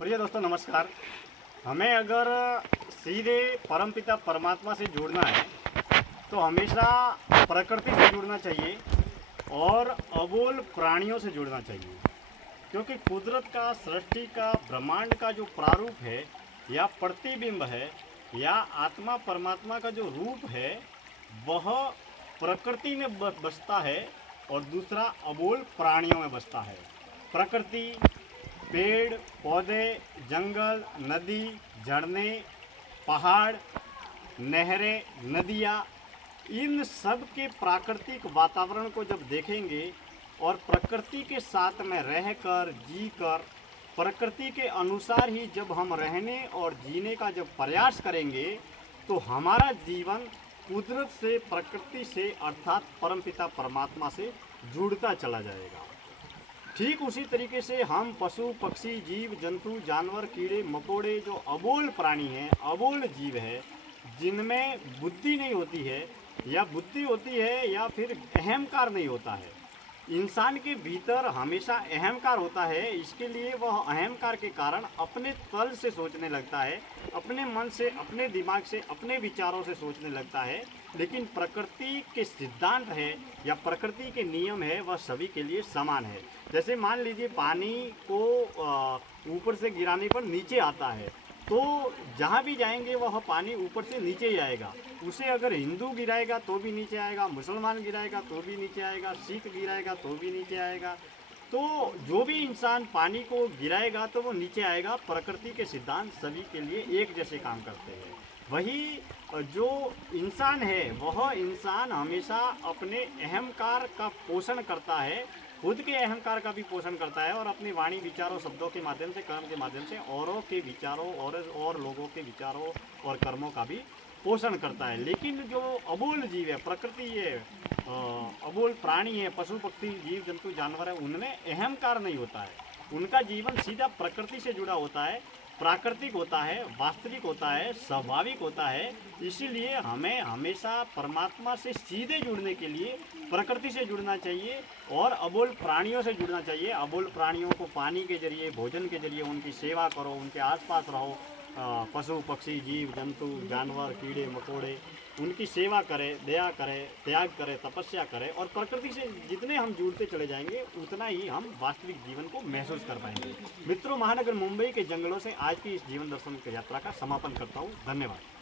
प्रिय दोस्तों नमस्कार। हमें अगर सीधे परमपिता परमात्मा से जुड़ना है तो हमेशा प्रकृति से जुड़ना चाहिए और अबोल प्राणियों से जुड़ना चाहिए, क्योंकि कुदरत का, सृष्टि का, ब्रह्मांड का जो प्रारूप है या प्रतिबिंब है या आत्मा परमात्मा का जो रूप है वह प्रकृति में बसता है और दूसरा अबोल प्राणियों में बसता है। प्रकृति, पेड़ पौधे, जंगल, नदी, झरने, पहाड़, नहरें, नदियाँ, इन सब के प्राकृतिक वातावरण को जब देखेंगे और प्रकृति के साथ में रहकर, जीकर, प्रकृति के अनुसार ही जब हम रहने और जीने का जब प्रयास करेंगे तो हमारा जीवन कुदरत से, प्रकृति से अर्थात परमपिता परमात्मा से जुड़ता चला जाएगा। ठीक उसी तरीके से हम पशु, पक्षी, जीव जंतु, जानवर, कीड़े मकोड़े जो अबोल प्राणी हैं, अबोल जीव है, जिनमें बुद्धि नहीं होती है या बुद्धि होती है या फिर अहंकार नहीं होता है। इंसान के भीतर हमेशा अहंकार होता है, इसके लिए वह अहंकार के कारण अपने तल से सोचने लगता है, अपने मन से, अपने दिमाग से, अपने विचारों से सोचने लगता है। लेकिन प्रकृति के सिद्धांत है या प्रकृति के नियम है वह सभी के लिए समान है। जैसे मान लीजिए पानी को ऊपर से गिराने पर नीचे आता है, तो जहाँ भी जाएंगे वह पानी ऊपर से नीचे ही आएगा। उसे अगर हिंदू गिराएगा तो भी नीचे आएगा, मुसलमान गिराएगा तो भी नीचे आएगा, सिख गिराएगा तो भी नीचे आएगा। तो जो भी इंसान पानी को गिराएगा तो वो नीचे आएगा। प्रकृति के सिद्धांत सभी के लिए एक जैसे काम करते हैं। वही जो इंसान है वह इंसान हमेशा अपने अहंकार का पोषण करता है, खुद के अहंकार का भी पोषण करता है और अपनी वाणी, विचारों, शब्दों के माध्यम से, कर्म के माध्यम से औरों के विचारों और लोगों के विचारों और कर्मों का भी पोषण करता है। लेकिन जो अबोल जीव है, प्रकृति है, अबोल प्राणी है, पशु पक्षी, जीव जंतु, जानवर है, उनमें अहंकार नहीं होता है। उनका जीवन सीधा प्रकृति से जुड़ा होता है, प्राकृतिक होता है, वास्तविक होता है, स्वाभाविक होता है। इसीलिए हमें हमेशा परमात्मा से सीधे जुड़ने के लिए प्रकृति से जुड़ना चाहिए और अबोल प्राणियों से जुड़ना चाहिए। अबोल प्राणियों को पानी के जरिए, भोजन के जरिए उनकी सेवा करो, उनके आसपास रहो। पशु पक्षी, जीव जंतु, जानवर, कीड़े मकोड़े, उनकी सेवा करें, दया करें, त्याग करें, तपस्या करें और प्रकृति से जितने हम जुड़ते चले जाएंगे उतना ही हम वास्तविक जीवन को महसूस कर पाएंगे। मित्रों, महानगर मुंबई के जंगलों से आज की इस जीवन दर्शन की यात्रा का समापन करता हूँ। धन्यवाद।